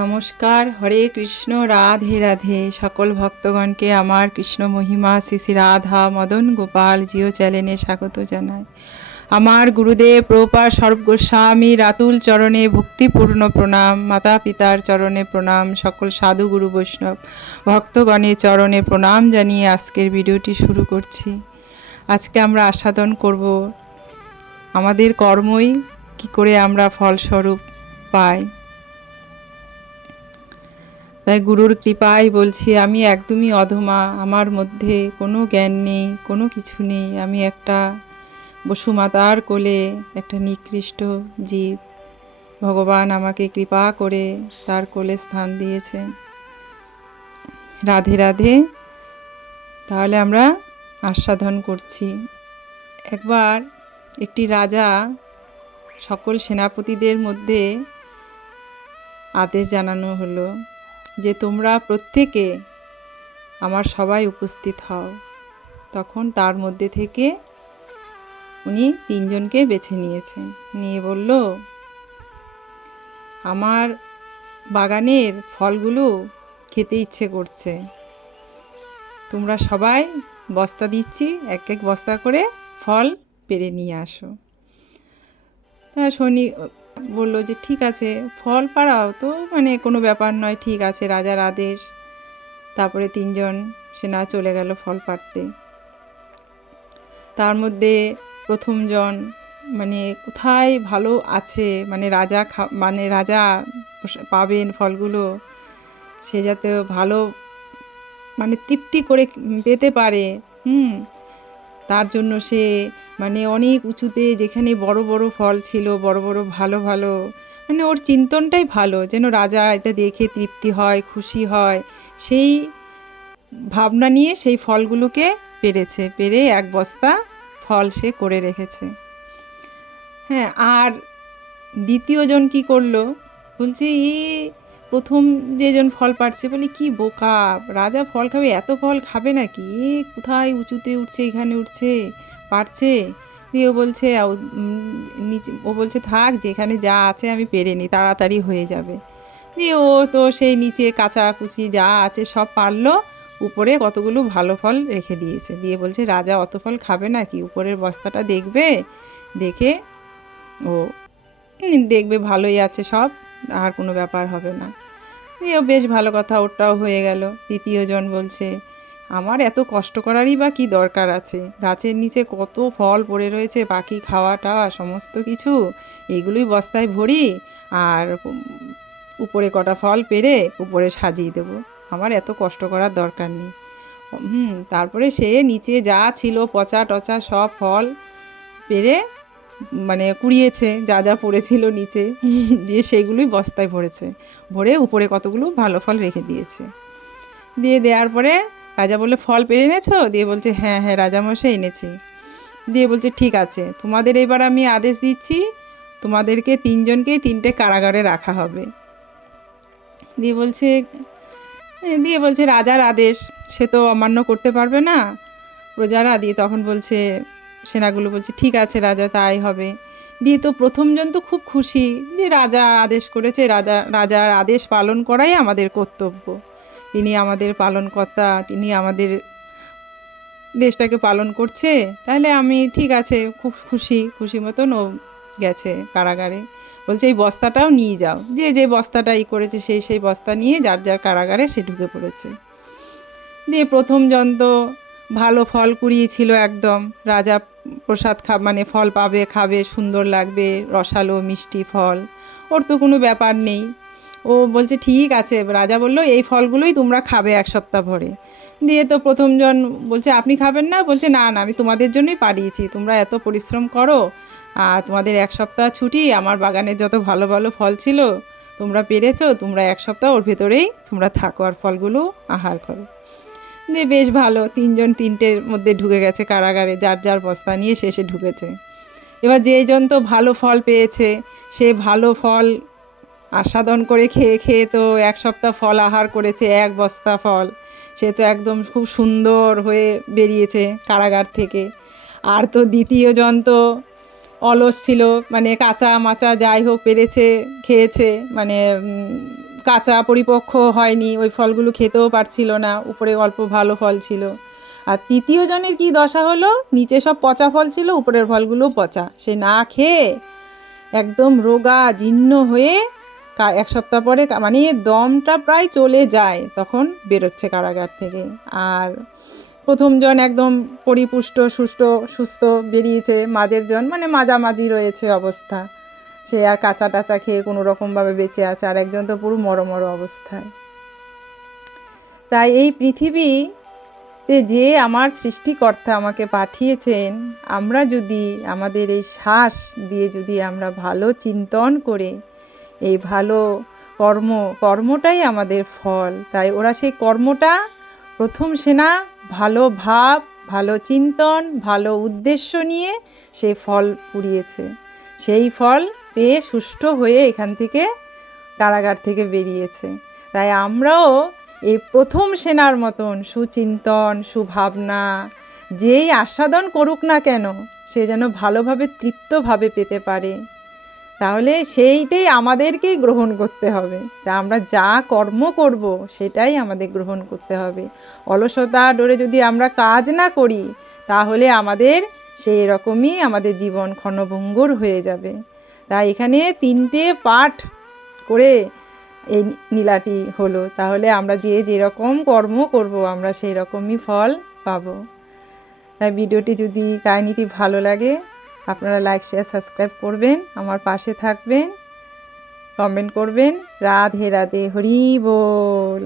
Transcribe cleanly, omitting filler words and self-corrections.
নমস্কার, হরে কৃষ্ণ, রাধে রাধে। সকল ভক্তগণকে আমার কৃষ্ণ মহিমা শ্রী শ্রী রাধা মদন গোপাল জিও চ্যানেলে স্বাগত জানাই। আমার গুরুদেব প্রভুপাদ স্বরূপ গোস্বামী রাতুল চরণে ভক্তিপূর্ণ প্রণাম, মাতা পিতার চরণে প্রণাম, সকল সাধু গুরু বৈষ্ণব ভক্তগণের চরণে প্রণাম জানিয়ে আজকের ভিডিওটি শুরু করছি। আজকে আমরা আস্বাদন করব আমাদের কর্মই কি করে আমরা ফলস্বরূপ পাই। তাই গুরুর কৃপায় বলছি, আমি একদমই অধমা, আমার মধ্যে কোনো জ্ঞান নেই, কোনো কিছু নেই। আমি একটা বসুমাতার কোলে একটা নিকৃষ্ট জীব। ভগবান আমাকে কৃপা করে তার কোলে স্থান দিয়েছেন। রাধে রাধে। তাহলে আমরা আস্বাদন করছি। একবার একটি রাজা সকল সেনাপতিদের মধ্যে আদেশ জানানো হলো যে তোমরা প্রত্যেকে আমার সবাই উপস্থিত হও। তখন তার মধ্যে থেকে উনি 3 জনকে বেছে নিয়েছেন, নিয়ে বলল, আমার বাগানের ফলগুলো খেতে ইচ্ছে করছে, তোমরা সবাই বস্তা দিচ্ছি, এক এক বস্তা করে ফল পেড়ে নিয়ে আসো। তা শনি বলল যে ঠিক আছে, ফল পাড়াও তো, কোনো ব্যাপার নয়, ঠিক আছে, রাজার আদেশ। তারপরে 3 জন সেনা চলে গেল ফল পাড়তে। তার মধ্যে প্রথম জন কোথায় ভালো আছে, রাজা পাবেন ফলগুলো, সে যাতে ভালো তৃপ্তি করে পেতে পারে, তার জন্য সে অনেক উঁচুতে, যেখানে বড় বড় ফল ছিল, বড় বড় ভালো ভালো, ওর চিন্তনটাই ভালো, যেন রাজা এটা দেখে তৃপ্তি হয়, খুশি হয়, সেই ভাবনা নিয়ে সেই ফলগুলোকে পেরে এক বস্তা ফল সে করে রেখেছে। হ্যাঁ, আর দ্বিতীয় জন কি করলো, বলছে প্রথম যেজন ফল পাড়ছে, বলে কি বোকা, রাজা ফল খাবে, এত ফল খাবে নাকি, কোথায় উঁচুতে উঠছে, এখানে উঠছে, পারছে। দিয়ে ও বলছে থাক, যেখানে যা আছে আমি পেরে নিই, তাড়াতাড়ি হয়ে যাবে। দিয়ে ও তো সেই নিচে কাচাকুচি যা আছে সব পারলো, উপরে কতগুলো ভালো ফল রেখে দিয়েছে। দিয়ে বলছে রাজা অত ফল খাবে নাকি, উপরের বস্তাটা দেখবে, দেখে ও দেখবে ভালোই আছে সব, আর কোনো ব্যাপার হবে না। দিয়েও বেশ ভালো কথা, ওটাও হয়ে গেল। তৃতীয় জন বলছে, আমার এত কষ্ট করারই বা কী দরকার আছে, গাছের নিচে কত ফল পড়ে রয়েছে, পাখি খাওয়া টাওয়া সমস্ত কিছু, এগুলোই বস্তায় ভরি, আর উপরে কটা ফল পেরে উপরে সাজিয়ে দেব, আমার এত কষ্ট করার দরকার নেই। তারপরে সে নিচে যা ছিল পচা টচা সব ফল পেরে কুড়িয়েছে, যা যা পড়েছিল নিচে, দিয়ে সেইগুলোই বস্তায় ভরে উপরে কতগুলো ভালো ফল রেখে দিয়েছে। দিয়ে দেওয়ার পরে রাজা বললে, ফল পেরে এনেছো? দিয়ে বলছে হ্যাঁ হ্যাঁ রাজামশাই এনেছি। দিয়ে বলছে ঠিক আছে, তোমাদের এবার আমি আদেশ দিচ্ছি, তোমাদেরকে 3 জনকেই 3টে কারাগারে রাখা হবে। দিয়ে বলছে রাজার আদেশ সে তো অমান্য করতে পারবে না প্রজারা। দিয়ে তখন বলছে সেনাগুলো বলছে ঠিক আছে রাজা, তাই হবে। দিয়ে তো প্রথম জন তো খুব খুশি যে রাজা আদেশ করেছে, রাজার আদেশ পালন করাই আমাদের কর্তব্য, তিনি আমাদের পালনকর্তা, তিনি আমাদের দেশটাকে পালন করছে, তাহলে আমি ঠিক আছে, খুব খুশি মতন ও গেছে কারাগারে। বলছে এই বস্তাটাও নিয়ে যাও, যে বস্তাটা করেছে সেই বস্তা নিয়ে যার যার কারাগারে সে ঢুকে পড়েছে। দিয়ে প্রথম জন তো ভালো ফল কুড়িয়েছিল একদম, রাজা প্রসাদ ফল পাবে, খাবে, সুন্দর লাগবে, রসালো মিষ্টি ফল, ওর তো কোনো ব্যাপার নেই। ও বলছে ঠিক আছে, রাজা বলল এই ফলগুলোই তোমরা খাবে 1 সপ্তাহ ভরে। দিয়ে তো প্রথম জন বলছে আপনি খাবেন না? বলছে না না, আমি তোমাদের জন্যই পাঠিয়েছি, তোমরা এত পরিশ্রম করো, আর তোমাদের 1 সপ্তাহ ছুটি, আমার বাগানের যত ভালো ভালো ফল ছিল তোমরা পেরেছো, তোমরা 1 সপ্তাহ ওর ভেতরেই তোমরা থাকো আর ফলগুলো আহার করো। দিয়ে বেশ ভালো, 3 জন 3টের মধ্যে ঢুকে গেছে কারাগারে, যার যার বস্তা নিয়ে শেষে ঢুকেছে। এবার যেজন তো ভালো ফল পেয়েছে, সে ভালো ফল আস্বাদন করে খেয়ে খেয়ে তো 1 সপ্তাহ ফল আহার করেছে, 1 বস্তা ফল, সে তো একদম খুব সুন্দর হয়ে বেরিয়েছে কারাগার থেকে। আর তো দ্বিতীয় জন তো অলস ছিল, মানে কাঁচা মাচা যাই হোক পেরেছে খেয়েছে, মানে কাঁচা পরিপক্ক হয়নি, ওই ফলগুলো খেতেও পারছিল না, উপরে অল্প ভালো ফল ছিল। আর তৃতীয় জনের কী দশা হলো, নিচে সব পচা ফল ছিল, উপরের ফলগুলো পচা, সে না খেয়ে একদম রোগা জীর্ণ হয়ে এক সপ্তাহ পরে মানে দমটা প্রায় চলে যায়, তখন বেরোচ্ছে কারাগার থেকে। আর প্রথমজন একদম পরিপুষ্ট সুস্থ সুস্থ বেরিয়েছে, মাঝের জন মানে মাঝামাঝি রয়েছে অবস্থা, সে আর কাঁচা টাচা খেয়ে কোনো রকমভাবে বেঁচে আছে, আর একজন তো পুরো মরো অবস্থায়। তাই এই পৃথিবীতে যে আমার সৃষ্টিকর্তা আমাকে পাঠিয়েছেন, আমরা যদি আমাদের এই শ্বাস দিয়ে যদি আমরা ভালো চিন্তন করে এই ভালো কর্মটাই আমাদের ফল, তাই ওরা সেই কর্মটা প্রথম সেনা ভালো ভাব, ভালো চিন্তন, ভালো উদ্দেশ্য নিয়ে সেই ফল কুড়িয়েছে, সেই ফল পেয়ে সুষ্ঠ হয়ে এখান থেকে কারাগার থেকে বেরিয়েছে। তাই আমরাও এই প্রথম সেনার মতন সুচিন্তন সুভাবনা যেই আস্বাদন করুক না কেন, সে যেন ভালোভাবে তৃপ্তভাবে পেতে পারে, তাহলে সেইটাই আমাদেরকেই গ্রহণ করতে হবে। তা আমরা যা কর্ম করব সেটাই আমাদের গ্রহণ করতে হবে। অলসতা ডরে যদি আমরা কাজ না করি, তাহলে আমাদের সেই রকমই আমাদের জীবন ক্ষণভঙ্গুর হয়ে যাবে। তাই এখানে 3টে পাঠ করে এই নীলাটি হলো, তাহলে আমরা যেরকম কর্ম করব আমরা সেই রকমই ফল পাবো। তাই ভিডিওটি যদি কাহিনিটি ভালো লাগে, আপনারা লাইক শেয়ার সাবস্ক্রাইব করবেন, আমার পাশে থাকবেন, কমেন্ট করবেন। রাধে রাধে, হরি বল।